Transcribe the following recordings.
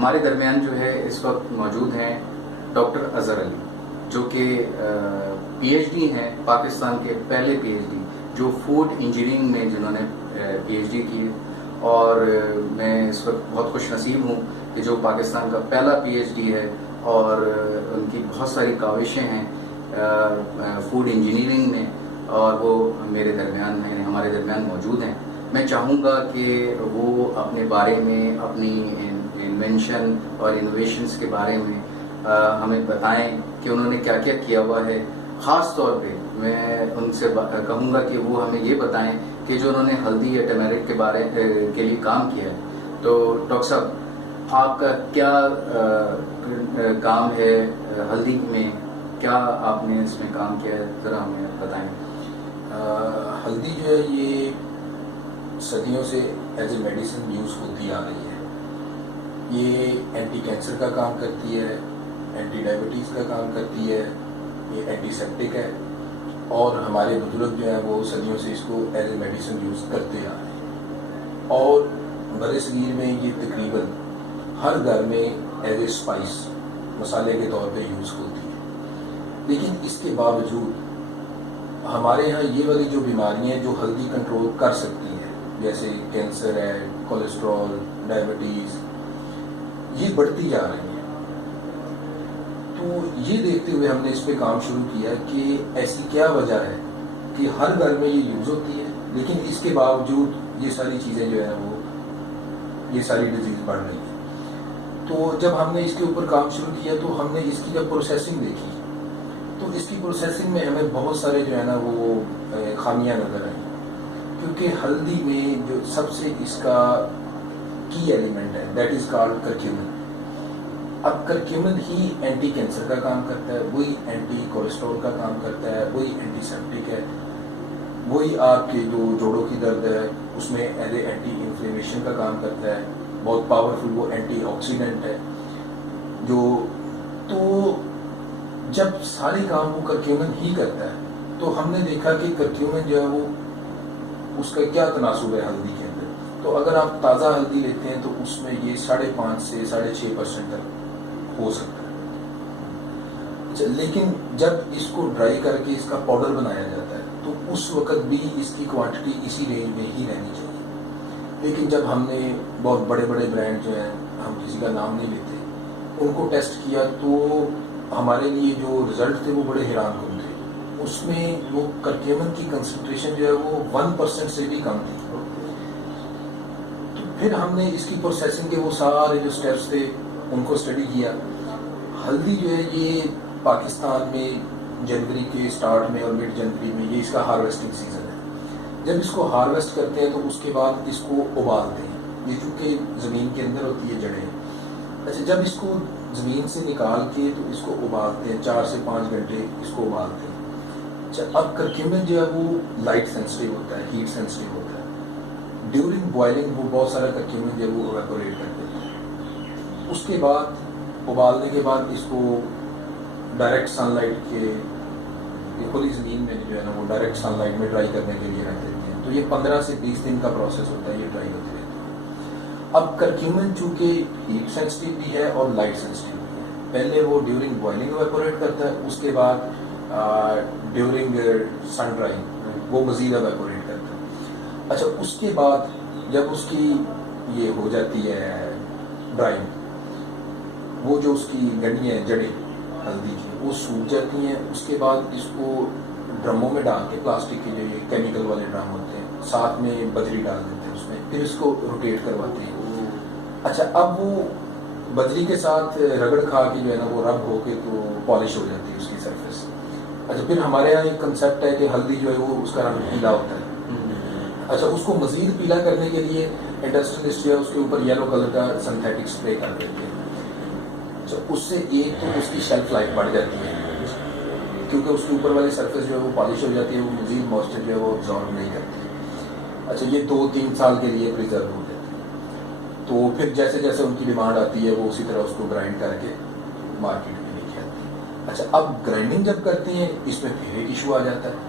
ہمارے درمیان جو ہے اس وقت موجود ہیں ڈاکٹر اظہر علی، جو کہ پی ایچ ڈی ہیں، پاکستان کے پہلے پی ایچ ڈی جو فوڈ انجینئرنگ میں جنہوں نے پی ایچ ڈی کی، اور میں اس وقت بہت خوش نصیب ہوں کہ جو پاکستان کا پہلا پی ایچ ڈی ہے، اور ان کی بہت ساری کاوشیں ہیں فوڈ انجینئرنگ میں، اور وہ میرے درمیان ہیں، ہمارے درمیان موجود ہیں۔ میں چاہوں گا کہ وہ اپنے بارے میں، اپنی انوینشن اور انوویشنز کے بارے میں ہمیں بتائیں کہ انہوں نے کیا کیا کیا ہوا ہے۔ خاص طور پہ میں ان سے کہوں گا کہ وہ ہمیں یہ بتائیں کہ جو انہوں نے ہلدی یا ٹرمرک کے لیے کام کیا ہے۔ تو ڈاکٹر صاحب، آپ کا کیا کام ہے ہلدی میں؟ کیا آپ نے اس میں کام کیا ہے، ذرا ہمیں بتائیں۔ ہلدی جو ہے یہ صدیوں سے ایز اے میڈیسن یوز ہوتی آ رہی ہے۔ یہ اینٹی کینسر کا کام کرتی ہے، اینٹی ڈائبٹیز کا کام کرتی ہے، یہ اینٹی سیپٹک ہے، اور ہمارے بزرگ جو ہیں وہ صدیوں سے اس کو ایز اے میڈیسن یوز کرتے آ رہے ہیں، اور بر صغیر میں یہ تقریباً ہر گھر میں ایز اے اسپائس مسالے کے طور پہ یوز ہوتی ہے۔ لیکن اس کے باوجود ہمارے یہاں یہ والی جو بیماریاں جو ہلدی کنٹرول کر سکتی ہیں، جیسے کینسر ہے، کولیسٹرول، ڈائبٹیز، یہ بڑھتی جا رہی ہیں۔ تو یہ دیکھتے ہوئے ہم نے اس پہ کام شروع کیا کہ ایسی کیا وجہ ہے کہ ہر گھر میں یہ یوز ہوتی ہے، لیکن اس کے باوجود یہ ساری چیزیں جو ہیں وہ یہ ساری ڈیزیز بڑھ رہی ہیں۔ تو جب ہم نے اس کے اوپر کام شروع کیا تو ہم نے اس کی جب پروسیسنگ دیکھی تو اس کی پروسیسنگ میں ہمیں بہت سارے جو ہے نا وہ خامیاں نظر آئیں، کیونکہ ہلدی میں جو سب سے اس کا کی ایلیمنٹ ہے دیٹ از کالڈ کرکیومن۔ اب کرکیومن ہی اینٹی کینسر کا کام کرتا ہے، وہی اینٹی کولیسٹرول کا کام کرتا ہے، وہی اینٹی سیپٹک ہے، وہی آپ کے جو جوڑوں کی درد ہے اس میں ایز اے اینٹی انفلیمیشن کا کام کرتا ہے، بہت پاورفل وہ اینٹی آکسیڈنٹ ہے۔ تو جب سارے کام وہ کرکیومن ہی کرتا ہے تو ہم نے دیکھا کہ کرکیومن جو ہے وہ اس کا کیا تناسب ہے ہلدی کے اندر۔ تو اگر آپ تازہ ہلدی لیتے ہیں تو اس میں یہ 5.5 سے 6.5% تک ہو سکتا ہے، لیکن جب اس کو ڈرائی کر کے اس کا پاؤڈر بنایا جاتا ہے تو اس وقت بھی اس کی کوانٹٹی اسی رینج میں ہی رہنی چاہیے۔ لیکن جب ہم نے بہت بڑے بڑے برانڈ جو ہیں، ہم کسی کا نام نہیں لیتے، ان کو ٹیسٹ کیا تو ہمارے لیے جو رزلٹ تھے وہ بڑے حیران کن تھے۔ اس میں وہ کرکیومن کی کنسنٹریشن جو ہے وہ 1% سے بھی کم تھی۔ تو پھر ہم نے اس کی پروسیسنگ کے وہ سارے جو سٹیپس تھے ان کو اسٹڈی کیا۔ ہلدی جو ہے یہ پاکستان میں جنوری کے سٹارٹ میں اور مڈ جنوری میں یہ اس کا ہارویسٹنگ سیزن ہے۔ جب اس کو ہارویسٹ کرتے ہیں تو اس کے بعد اس کو ابالتے ہیں، یہ چونکہ زمین کے اندر ہوتی ہے جڑیں۔ اچھا، جب اس کو زمین سے نکال کے تو اس کو ابالتے ہیں 4 سے 5 گھنٹے اس کو ابالتے ہیں۔ اچھا، اب کرکیومن جو ہے وہ لائٹ سینسٹیو ہوتا ہے، ہیٹ سینسٹیو ہوتا ہے۔ ڈیورنگ بوائلنگ وہ بہت سارا کرکیومن جو ہے وہ ایویپوریٹ کر دیتا ہے۔ اس کے بعد ابالنے کے بعد اس کو ڈائریکٹ سن لائٹ کے کھلی زمین میں جو ہے نا وہ ڈائریکٹ سن لائٹ میں ڈرائی کرنے کے لیے رکھ دیتے ہیں۔ تو یہ 15 سے 20 دن کا پروسیس ہوتا ہے، یہ ڈرائی ہوتے رہتے ہیں۔ اب کرکیومن چونکہ ہیٹ سینسٹیو بھی ہے اور لائٹ سینسٹیو بھی ہے، پہلے وہ ڈیورنگ بوائلنگ ایویپوریٹ کرتا ہے، اس کے بعد ڈیورنگ سن ڈرائنگ وہ مزید ایویپوریٹ کرتا ہے۔ اچھا، اس کے بعد جب اس کی یہ ہو جاتی ہے ڈرائنگ، وہ جو اس کی گنڈیاں ہیں جڑیں ہلدی کی وہ سوکھ جاتی ہیں، اس کے بعد اس کو ڈرموں میں ڈال کے، پلاسٹک کے جو یہ کیمیکل والے ڈرم ہوتے ہیں، ساتھ میں بجری ڈال دیتے ہیں اس میں، پھر اس کو روٹیٹ کرواتے ہیں۔ اچھا، اب وہ بجری کے ساتھ رگڑ کھا کے جو ہے نا وہ رب ہو کے تو پالش ہو جاتی ہے اس کی سرفیس۔ اچھا، پھر ہمارے یہاں ایک کنسیپٹ ہے کہ ہلدی جو ہے وہ اس کا رنگ پیلا ہوتا ہے۔ اچھا، اس کو مزید پیلا کرنے کے لیے انڈسٹریلسٹ جو ہے اس کے اوپر یلو کلر کا سنتھیٹک اسپرے کر دیتے ہیں۔ اچھا، اس سے ایک تو اس کی شیلف لائف بڑھ جاتی ہے کیونکہ اس کے اوپر والی سرفیس جو ہے وہ پالش ہو جاتی ہے، وہ مزید موئسچر جو ہے وہ ابزارب نہیں کرتی۔ اچھا، یہ 2-3 سال کے لیے پریزرو ہو جاتی ہے۔ تو پھر جیسے جیسے ان کی ڈیمانڈ آتی ہے وہ اسی طرح اس کو گرائنڈ کر کے مارکیٹ میں لے کے آتے ہیں۔ اچھا، اب گرائنڈنگ جب کرتے ہیں اس میں پھر ایک ایشو آ جاتا ہے۔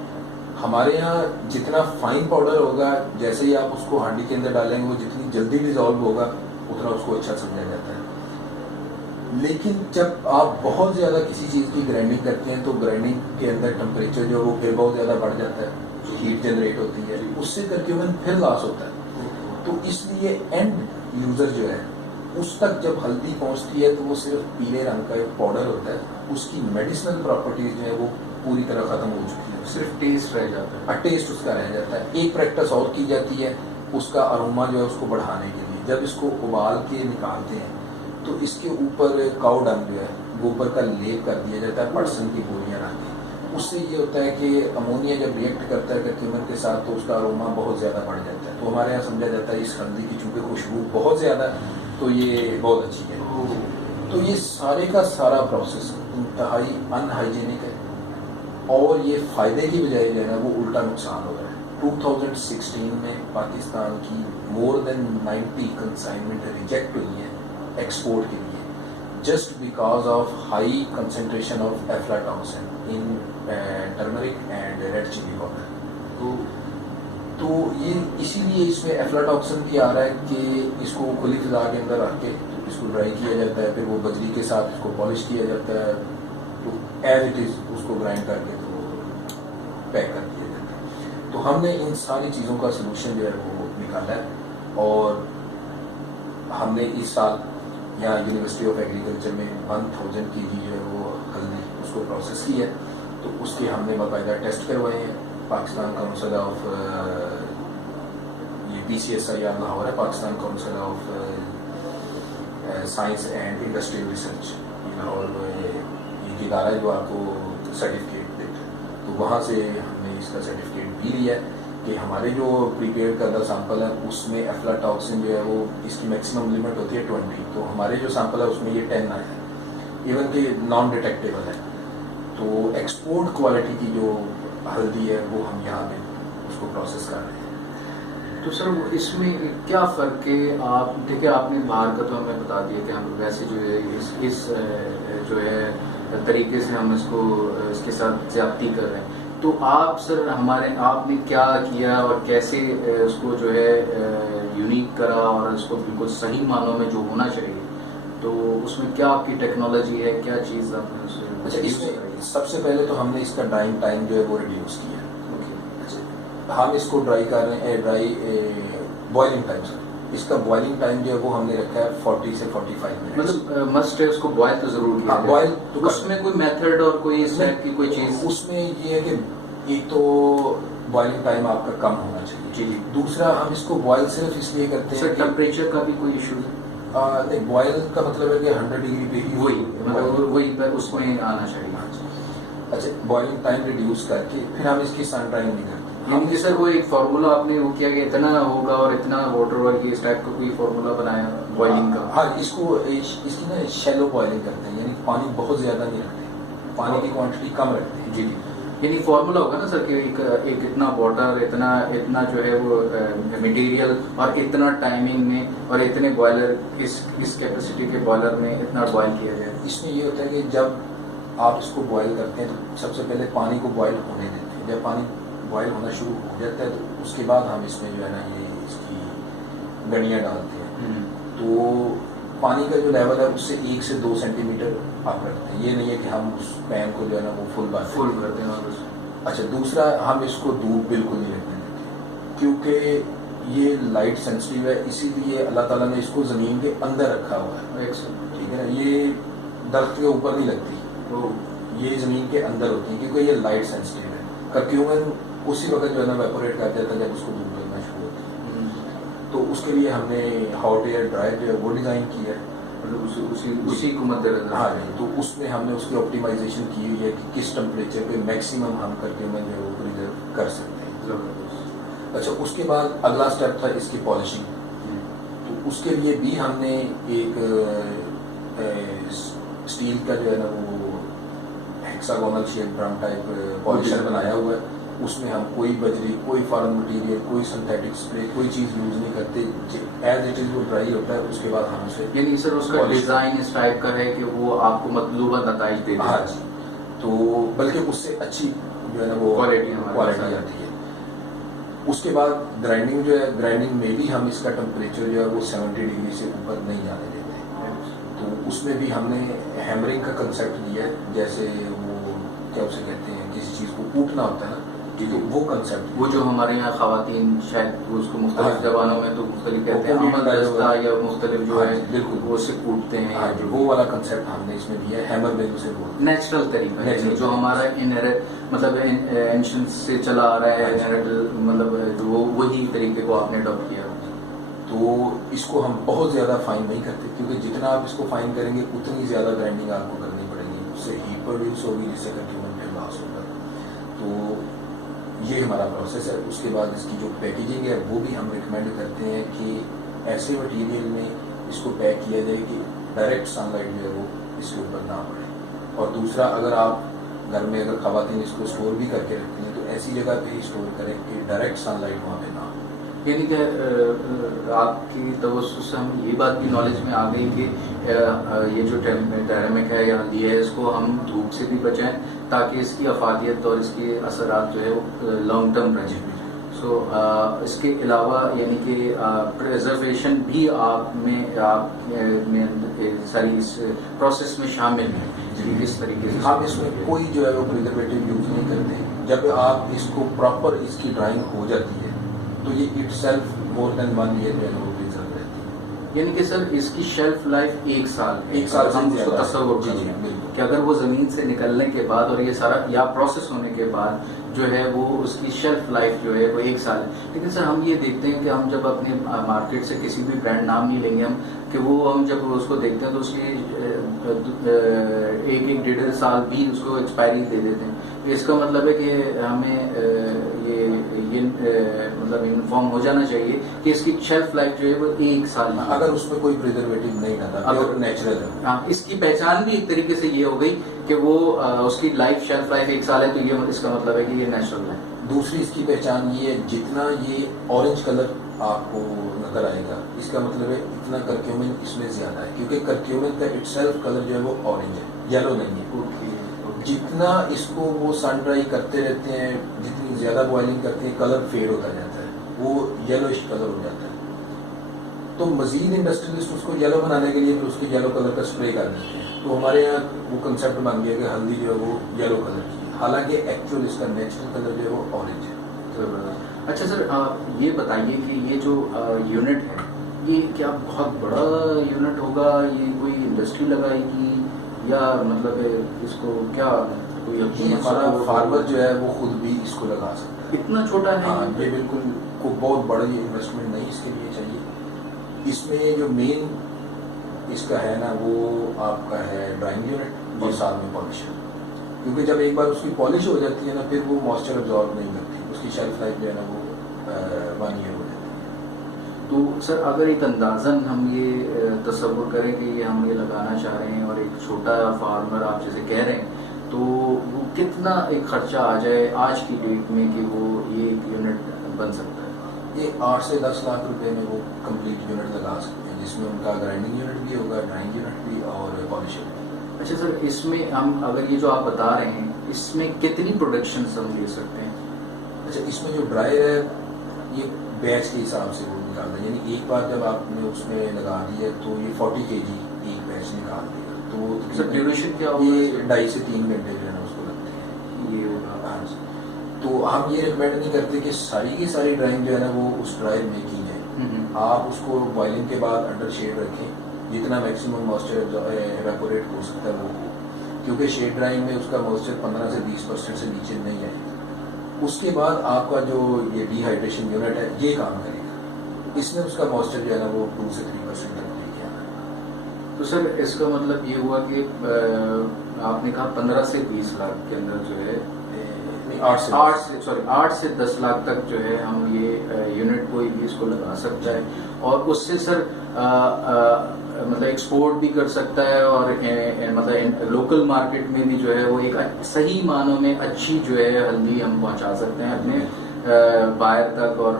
ہمارے یہاں جتنا فائن پاؤڈر ہوگا، جیسے ہی آپ اس کو ہانڈی کے اندر ڈالیں گے وہ جتنی جلدی ڈیزالو ہوگا اتنا اس کو اچھا سمجھا جاتا ہے۔ لیکن جب آپ بہت زیادہ کسی چیز کی گرائنڈنگ کرتے ہیں تو گرائنڈنگ کے اندر ٹمپریچر جو ہے وہ پھر بہت زیادہ بڑھ جاتا ہے، ہیٹ جنریٹ ہوتی ہے، اس سے کرکیومن پھر لاس ہوتا ہے. تو اس لیے اینڈ یوزر جو ہے اس تک جب ہلدی پہنچتی ہے تو وہ صرف پیلے رنگ کا ایک پاؤڈر ہوتا ہے، اس کی میڈیسنل پراپرٹیز جو ہے وہ پوری طرح ختم ہو چکی ہے، صرف ٹیسٹ رہ جاتا ہے. ٹیسٹ اس کا رہ جاتا ہے. ایک پریکٹس اور کی جاتی ہے اس کا اروما جو ہے اس کو بڑھانے کے لیے، جب اس کو ابال کے نکالتے ہیں تو اس کے اوپر کاؤ ڈنگ جو ہے گوبر کا لیپ کر دیا جاتا ہے پرسن کی بوریاں رکھ کے. اس سے یہ ہوتا ہے کہ امونیا جب ریئیکٹ کرتا ہے کرکیومن کے ساتھ تو اس کا اروما بہت زیادہ بڑھ جاتا ہے. تو ہمارے یہاں سمجھا جاتا ہے اس ہلدی کی چونکہ خوشبو بہت زیادہ ہے تو یہ بہت اچھی ہے. تو یہ سارے کا سارا پروسیس انتہائی ان ہائیجینک ہے اور یہ فائدے کی بجائے جو ہے نا وہ الٹا نقصان ہو رہا ہے. 2016 میں پاکستان کی مور دین 90 کنسائنمنٹ ریجیکٹ ہوئی ہیں ایکسپورٹ کے لیے just because of high concentration of aflatoxin in turmeric and red chilli powder. تو یہ اسی لیے اس میں ایفلاٹاکسن بھی آ رہا ہے کہ اس کو کھلی فضا کے اندر رکھ کے اس کو ڈرائی کیا جاتا ہے، پھر وہ بجری کے ساتھ اس کو پالش کیا جاتا ہے، تو ایز اٹ از اس کو گرائنڈ کر کے تو پیک کر دیا جاتا ہے. تو ہم نے ان ساری چیزوں کا سلوشن جو ہے وہ نکالا ہے اور ہم نے اس سال یہاں یونیورسٹی آف ایگریکلچر میں 1000 kg جو ہے وہ ہلدی اس کو پروسیس کی ہے. تو اس کے ہم نے باقاعدہ ٹیسٹ کروائے ہیں. پاکستان کاؤنسل آف یہ PCSIR لاہور ہے، Pakistan council of science and industrial research Lahore ایک ادارہ ہے جو آپ کو سرٹیفکیٹ دیتا ہے. تو وہاں سے ہم نے اس کا سرٹیفکیٹ بھی لیا ہے کہ ہمارے جو پریپیئر کردہ سیمپل ہے اس میں ایفلاٹاکسن جو ہے وہ اس کی میکسیمم لمٹ ہوتی ہے 20. تو ہمارے جو سیمپل ہے اس میں یہ 10 آیا ہے، ایون کہ نان ڈیٹیکٹیبل ہے. تو ایکسپورٹ کوالٹی کی جو ہلدی ہے وہ ہم یہاں پہ اس کو پروسیس کر رہے ہیں. تو سر اس میں کیا فرق ہے؟ آپ دیکھیں آپ نے باہر کا تو ہمیں بتا دیا کہ ہم ویسے جو ہے اس جو ہے طریقے سے ہم اس کو اس کے ساتھ زیادتی کر رہے ہیں. تو آپ سر آپ نے کیا کیا اور کیسے اس کو جو ہے یونیک کرا اور اس کو بالکل صحیح معنوں میں جو ہونا چاہیے، تو اس میں کیا آپ کی ٹیکنالوجی ہے، کیا چیز آپ نے اچھا اس میں سب سے پہلے تو ہم نے اس کا ڈرائنگ ٹائم جو ہے وہ ریڈیوس کیا. ہم اس کو ڈرائی کر رہے ہیں بوائلنگ ٹائم سے اس کا بوائلنگ ٹائم جو ہے وہ ہم نے رکھا ہے 40 سے 45 منٹ. مطلب مسٹ ہے اس کو بوائل تو ضرور کیا ہے. بوائل تو اس میں کوئی میتھڈ اور کوئی اس ٹائپ کی کوئی چیز؟ اس میں یہ ہے کہ ایک تو بوائلنگ ٹائم آپ کا کم ہونا چاہیے. جی. دوسرا ہم اس کو بوائل صرف اس لیے کرتے ہیں کہ ٹمپریچر کا بھی کوئی ایشو ہے؟ نہیں، بوائل کا مطلب ہے کہ 100 ڈگری پہ ہی وہی اس میں آنا چاہیے. اچھا بوائلنگ ٹائم ریڈیوس کر کے پھر ہم اس کی سن ڈرائنگ نہیں کرتے. یعنی کہ سر وہ ایک فارمولا آپ نے وہ کیا کہ اتنا ہوگا اور اتنا واٹر وغیرہ اس ٹائپ کا کوئی فارمولا بنایا بوائلنگ کا؟ ہاں اس کی نا شیلو بوائلنگ کرتے ہیں، یعنی پانی بہت زیادہ نہیں رکھتے، پانی کی کوانٹٹی کم رکھتے ہیں. جی. یعنی فارمولا ہوگا نا سر کہ ایک اتنا واٹر اتنا جو ہے وہ مٹیریل اور اتنا ٹائمنگ میں اور اتنے بوائلر اس کیپیسٹی کے بوائلر میں اتنا بوائل کیا جائے. اس میں یہ ہوتا ہے کہ جب آپ اس کو بوائل کرتے ہیں تو سب سے پہلے پانی کو بوائل ہونے دیتے ہیں. جب پانی بوائل ہونا شروع ہو جاتا ہے تو اس کے بعد ہم اس میں جو ہے نا یہ اس کی گڑیاں ڈالتے ہیں. تو پانی کا جو لیول ہے اس سے 1 سے 2 سینٹی میٹر آپ رکھتے ہیں. یہ نہیں ہے کہ ہم اس پین کو جو ہے نا وہ فل کرتے ہیں. اچھا دوسرا ہم اس کو دودھ بالکل نہیں رکھنے دیتے کیونکہ یہ لائٹ سینسٹیو ہے، اسی لیے اللہ تعالیٰ نے اس کو زمین کے اندر رکھا ہوا ہے. ٹھیک ہے نا، یہ درخت کے اوپر نہیں لگتی، تو یہ زمین کے اندر ہوتی ہے کیونکہ یہ لائٹ سینسٹیو ہے. کرکیومن اسی وقت جو ہے نا ویپوریٹ کر دیتا ہے جب اس کو دودھ لگنا شروع ہوتی ہے. تو اس کے لیے ہم نے ہاٹ ایئر ڈرائی جو ہے وہ ڈیزائن کی ہے، اسی کو مد نظر. ہاں جی. تو اس میں ہم نے اس کی آپٹیمائزیشن کی ہوئی ہے کہ کس ٹمپریچر پہ میکسیمم ہم کرکیومن جو ہے وہ پریزرو کر سکتے ہیں. اچھا اس کے بعد اگلا اسٹیپ تھا اس کی پالشنگ. تو اس کے لیے بھی ہم نے ایک اسٹیل کا جو ہے نا وہ ہیکساگونل شیپ ڈرم ٹائپ پالشر بنایا ہوا ہے. اس میں ہم کوئی بجری، کوئی فارن مٹیریل، کوئی سنتھیٹک اسپرے، کوئی چیز یوز نہیں کرتے. ایز اٹ از وہ ڈرائی ہوتا ہے اس کے بعد ہم اسے یعنی سر اس کا ڈیزائن اس ٹائپ کا ہے کہ وہ آپ کو مطلوبہ نتائج دے دے. ہاں جی. تو بلکہ اس سے اچھی جو ہے نا وہ کوالٹی آتی ہے. اس کے بعد گرائنڈنگ جو ہے، گرائنڈنگ میں بھی ہم اس کا ٹمپریچر جو ہے وہ 70 ڈگری سے اوپر نہیں جانے دیتے. تو اس میں بھی ہم نے ہیمرنگ کا کنسیپٹ لیا ہے، جیسے وہ کیا اسے کہتے ہیں کسی چیز کو کوٹنا ہوتا ہے نا، تو وہ کنسیپٹ وہ جو ہمارے یہاں خواتین شاید وہ اس کو مختلف زبانوں میں تو مختلف کہتے ہیں عمل دستہ یا مختلف جو ہے بالکل وہ اسے کوٹتے ہیں، ہاں جی، وہ والا کنسیپٹ ہم نے اس میں لیا ہے، ہیمر میں اسے بولتے نیچرل طریقہ ہے Natural جو ہمارا مطلب اینشنٹ سے چلا آ رہا ہے، مطلب جو وہی طریقے کو آپ نے اڈاپٹ کیا. تو اس کو ہم بہت زیادہ فائن نہیں کرتے، کیونکہ جتنا آپ اس کو فائن کریں گے اتنی زیادہ گرائنڈنگ آپ کو کرنی پڑے گی، اس سے ہیٹ پروڈیوس ہوگی جس سے کنزیومر لاس ہوگا. تو یہ ہمارا پروسیس ہے. اس کے بعد اس کی جو پیکیجنگ ہے وہ بھی ہم ریکمینڈ کرتے ہیں کہ ایسے مٹیریل میں اس کو پیک کیا جائے کہ ڈائریکٹ سن لائٹ جو ہے وہ اس کے اوپر نہ پڑے. اور دوسرا، اگر آپ گھر میں اگر خواتین اس کو اسٹور بھی کر کے رکھتی ہیں تو ایسی جگہ پہ ہی اسٹور کریں کہ ڈائریکٹ سن لائٹ وہاں پہ نہ ہو. یعنی کہ آپ کی توسط سے ہم یہ بات بھی نالج میں آ گئی کہ یہ جو ٹیرمک ہے یا ہلدی ہے اس کو ہم دھوپ سے بھی بچائیں تاکہ اس کی افادیت اور اس کے اثرات جو ہے وہ لانگ ٹرم رہیں. سو اس کے علاوہ یعنی کہ پریزرویشن بھی آپ میں ساری اس پروسیس میں شامل ہے. کس طریقے سے ہم اس میں کوئی جو ہے وہ پریزرویٹو یوز نہیں کرتے. جب آپ اس کو پراپر اس کی ڈرائنگ ہو جاتی ہے تو یہ itself more than 1 year جو ہے وہ پریزرو رہتی ہے. یعنی کہ سر اس کی شیلف لائف 1 سال ہے. 1 سال ہم اس کو تصور جی کریں بالکل کہ اگر وہ زمین سے نکلنے کے بعد اور یہ سارا یا پروسیس ہونے کے بعد جو ہے وہ اس کی شیلف لائف جو ہے وہ 1 سال ہے. لیکن سر ہم یہ دیکھتے ہیں کہ ہم جب اپنے مارکیٹ سے کسی بھی برانڈ نام نہیں لیں گے ہم کہ وہ ہم جب اس کو دیکھتے ہیں تو اس کی 1-1.5 سال بھی اس کو ایکسپائری دے دیتے ہیں. اس کا مطلب ہے کہ ہمیں یہ مطلب انفارم ہو جانا چاہیے کہ اس کی شیلف لائف جو ہے وہ 1 سال ہے اگر اس میں کوئی پریزرویٹو نہیں ڈالا اگر نیچرل ہے. ہاں، اس کی پہچان بھی ایک طریقے سے یہ ہو گئی کہ وہ اس کی شیلف لائف 1 سال ہے تو یہ اس کا مطلب ہے کہ یہ نیچرل ہے. دوسری اس کی پہچان یہ ہے جتنا یہ اورنج کلر آپ کو نظر آئے گا اس کا مطلب ہے اتنا کرکیومن اس میں زیادہ ہے، کیونکہ کرکیومن کا اٹ سیلف کلر جو ہے وہ اورنج ہے، یلو نہیں ہے. جتنا اس کو وہ سن ڈرائی کرتے رہتے ہیں، جتنی زیادہ بوائلنگ کرتے ہیں کلر فیڈ ہوتا جاتا ہے، وہ یلوش کلر ہو جاتا ہے. تو مزید انڈسٹریلسٹ اس کو یلو بنانے کے لیے پھر اس کے یلو کلر کا اسپرے کر دیتے ہیں. تو ہمارے یہاں وہ کنسیپٹ بن گیا کہ ہلدی جو ہے وہ یلو کلر کی ہے، حالانکہ ایکچوئل اس کا نیچرل کلر جو ہے وہ اورنج ہے. اچھا سر، یہ بتائیے کہ یہ جو یونٹ ہے یہ کیا بہت بڑا یونٹ ہوگا، یہ کوئی انڈسٹری لگائے گی یا مطلب اس کو کیا کوئی یہ ہمارا فارمر جو ہے وہ خود بھی اس کو لگا سکتا ہے. اتنا چھوٹا ہے؟ ہاں، یہ بالکل کو بہت بڑی انویسٹمنٹ نہیں اس کے لیے چاہیے. اس میں جو مین اس کا ہے نا وہ آپ کا ہے ڈرائنگ یونٹ اور ساتھ میں پالشر. کیونکہ جب ایک بار اس کی پالش ہو جاتی ہے نا پھر وہ موئسچر ابزارب نہیں کرتی، اس کی شیلف لائف جو ہے نا وہ 1 year ہو جاتی ہے. تو سر اگر ایک اندازاً ہم یہ تصور کریں کہ یہ ہم یہ لگانا چاہ رہے ہیں اور ایک چھوٹا فارمر آپ جیسے کہہ رہے ہیں تو وہ کتنا ایک خرچہ آ جائے آج کی ڈیٹ میں کہ وہ یہ ایک یونٹ بن سکتا ہے؟ یہ 8 سے 10 لاکھ روپے میں وہ کمپلیٹ یونٹ لگا سکتے ہیں، جس میں ان کا گرائنڈنگ یونٹ بھی ہوگا، ڈرائنگ یونٹ بھی اور پالشر بھی. اچھا سر، اس میں ہم اگر یہ جو آپ بتا رہے ہیں اس میں کتنی پروڈکشنز ہم لے سکتے ہیں؟ اچھا، اس میں جو ڈرائر ہے یہ بیچ کے حساب سے وہ نکالنا ہے، یعنی ایک بار جب آپ نے اس میں لگا دیا تو یہ 40 kg ایک بیچ نکال دے گا. تو سر ڈیوریشن کیا ہوگا؟ یہ 2.5 سے 3 گھنٹے جو ہے نا اس کو لگتے ہیں. یہ ہوگا. ہاں جی. تو ہم یہ ریکمینڈ نہیں کرتے کہ ساری کی ساری ڈرائنگ جو ہے نا وہ اس ڈرائر میں کی جائے. آپ اس کو بوائلنگ کے بعد انڈر شیڈ رکھیں، جتنا میکسیمم موئسچر ایواپوریٹ ہو سکتا ہے وہ ہو، کیونکہ شیڈ ڈرائنگ میں اس کا موئسچر 15 سے 20% سے نیچے نہیں آئے. اس کے بعد آپ کا جو یہ ڈی ہائیڈریشن یونٹ ہے یہ کام کرے گا، اس میں اس کا موئسچر جو ہے نا وہ 2 سے 3% تک لے کے آنا ہے. تو سر اس کا مطلب یہ ہوا کہ آپ نے کہا 15 سے 20 لاکھ کے اندر جو ہے 8 سے 10 لاکھ تک جو ہے ہم یہ یونٹ کوئی بھی اس کو لگا سکتا ہے اور اس سے سر مطلب ایکسپورٹ بھی کر سکتا ہے اور مطلب لوکل مارکیٹ میں بھی جو ہے وہ ایک صحیح معنوں میں اچھی جو ہے ہلدی ہم پہنچا سکتے ہیں اپنے بائر تک. اور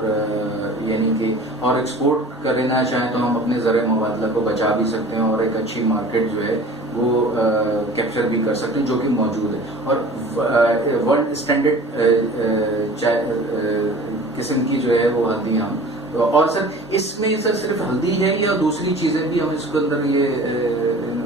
یعنی کہ اور ایکسپورٹ کرنا چاہیں تو ہم اپنے زرعی مبادلہ کو بچا بھی سکتے ہیں اور ایک اچھی مارکیٹ جو ہے وہ کیپچر بھی کر سکتے ہیں جو کہ موجود ہے. اور ورلڈ اسٹینڈرڈ قسم کی جو ہے وہ ہلدی ہم. اور سر اس میں سر صرف ہلدی ہے یا دوسری چیزیں بھی ہم اس کے اندر یہ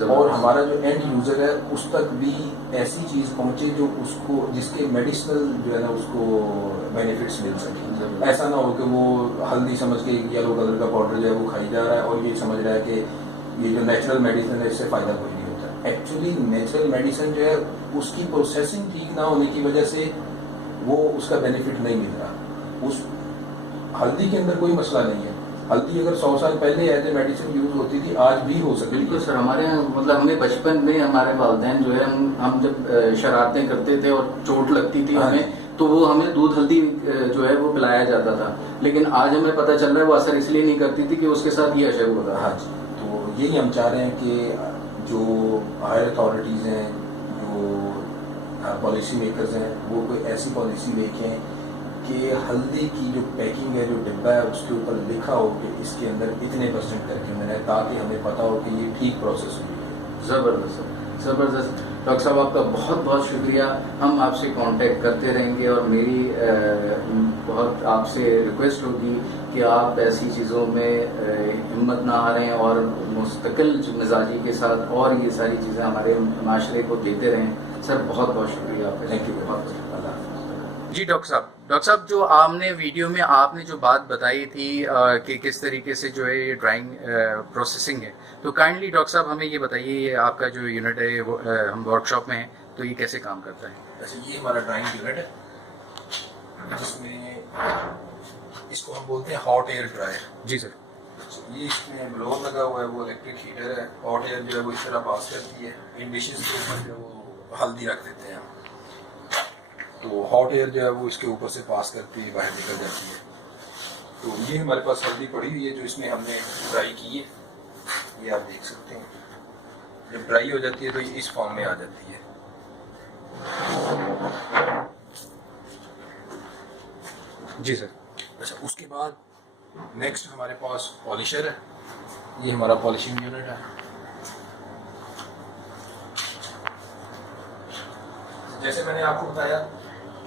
اور ہمارا جو اینڈ یوزر ہے اس تک بھی ایسی چیز پہنچے جو اس کو جس کے میڈیسنل جو ہے نا اس کو بینیفٹس مل سکیں. ایسا نہ ہو کہ وہ ہلدی سمجھ کے یلو کلر کا پاؤڈر جو ہے وہ کھائی جا رہا ہے اور یہ سمجھ رہا ہے کہ یہ جو نیچرل میڈیسن ہے اس سے فائدہ کوئی نہیں ہوتا. ایکچولی نیچرل میڈیسن جو ہے اس کی پروسیسنگ ٹھیک نہ ہونے کی وجہ سے وہ اس کا بینیفٹ نہیں مل رہا. اس ہلدی کے اندر کوئی مسئلہ نہیں ہے. ہلدی اگر 100 سال پہلے ایز اے میڈیسن یوز ہوتی تھی آج بھی ہو سکتی ہے. بالکل سر, ہمارے یہاں مطلب ہمیں بچپن میں ہمارے والدین جو ہے ہم جب شرارتیں کرتے تھے اور چوٹ لگتی تھی ہمیں, تو وہ ہمیں دودھ ہلدی جو ہے وہ پلایا جاتا تھا. لیکن آج ہمیں پتہ چل رہا ہے وہ اثر اس لیے نہیں کرتی تھی کہ اس کے ساتھ یہ اشر ہوتا ہے. ہاں جی, تو یہی ہم چاہ رہے ہیں کہ جو ہائر اتھارٹیز ہیں, جو پالیسی میکرز ہیں, وہ کوئی ایسی پالیسی دیکھیں کہ ہلدی کی جو پیکنگ ہے, جو ڈبہ ہے, اس کے اوپر لکھا ہو کہ اس کے اندر اتنے % کر کے میں نے, تاکہ ہمیں پتا ہو کہ یہ ٹھیک پروسیس ہوئی ہے. زبردست زبردست. ڈاکٹر صاحب آپ کا بہت بہت شکریہ. ہم آپ سے کانٹیکٹ کرتے رہیں گے اور میری بہت آپ سے ریکویسٹ ہوگی کہ آپ ایسی چیزوں میں ہمت نہ ہاریں اور مستقل مزاجی کے ساتھ اور یہ ساری چیزیں ہمارے معاشرے کو دیتے رہیں. سر بہت بہت شکریہ آپ کا. Thank you. بہت جی ڈاکٹر صاحب جو آپ نے ویڈیو میں آپ نے جو بات بتائی تھی کہ کس طریقے سے جو ہے یہ ڈرائنگ پروسیسنگ ہے, تو کائنڈلی ڈاکٹر صاحب ہمیں یہ بتائیے, یہ آپ کا جو یونٹ ہے ہم ورک شاپ میں ہیں, تو یہ کیسے کام کرتا ہے؟ ویسے یہ ہمارا ڈرائنگ یونٹ ہے جس میں اس کو ہم بولتے ہیں ہاٹ ایئر ڈرائر. جی سر. یہ اس میں بلور لگا ہوا ہے, وہ الیکٹرک ہیٹر ہے. ہاٹ ایئر جو ہے وہ اس طرح پاس کرتی ہے ان ڈشز کے اوپر, جو وہ ہلدی رکھ دیتے ہیں تو ہاٹ ایئر جو ہے وہ اس کے اوپر سے پاس کرتی ہے, باہر نکل جاتی ہے. تو یہ ہمارے پاس ہلدی پڑی ہوئی ہے جو اس میں ہم نے ڈرائی کی ہے. یہ آپ دیکھ سکتے ہیں, جب ڈرائی ہو جاتی ہے تو یہ اس فارم میں آ جاتی ہے. جی سر. اچھا, اس کے بعد نیکسٹ ہمارے پاس پالشر ہے. یہ ہمارا پالشنگ یونٹ ہے. جیسے میں نے آپ کو بتایا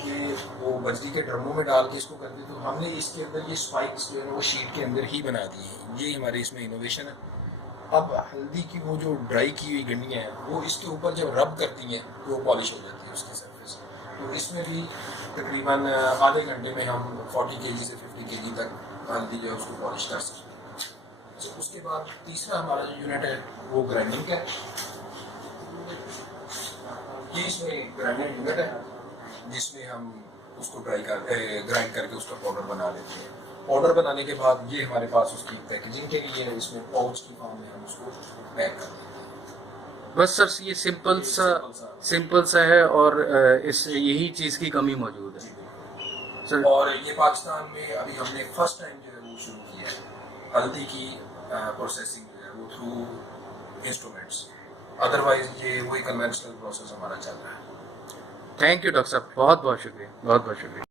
کہ وہ بجری کے ڈرموں میں ڈال کے اس کو کرتے, تو ہم نے اس کے اندر یہ اسپائکس جو ہے نا وہ شیٹ کے اندر ہی بنا دی ہیں. یہ ہمارے اس میں انوویشن ہے. اب ہلدی کی وہ جو ڈرائی کی ہوئی گنڈیاں ہیں وہ اس کے اوپر جب رب کرتی ہیں تو وہ پالش ہو جاتی ہے اس کی سرفیس. تو اس میں بھی تقریباً آدھے گھنٹے میں ہم 40 kg سے 50 kg تک ہلدی جو ہے اس کو پالش کر سکتے ہیں. اس کے بعد تیسرا ہمارا جو یونٹ ہے وہ گرائنڈنگ کا ہے. یہ اس میں گرائنڈنگ یونٹ ہے جس میں ہم اس کو گرائنڈ کر کے اس کا پاؤڈر بنا لیتے ہیں. پاؤڈر بنانے کے بعد یہ ہمارے پاس اس کی پیکیجنگ کے لیے ہے, اس میں پاؤچ کی فارم میں ہم اس کو پیک کر دیتے ہیں. بس سر یہ سمپل سا ہے اور اس یہی چیز کی کمی موجود ہے سر. اور یہ پاکستان میں ابھی ہم نے فرسٹ ٹائم جو ہے وہ شروع کیا ہے ہلدی کی پروسیسنگ جو ہے وہ تھرو انسٹرومنٹس. ادروائز یہ وہی کنونشنل پروسیس ہمارا چل رہا ہے. تھینک یو ڈاکٹر صاحب, بہت بہت شکریہ, بہت بہت شکریہ.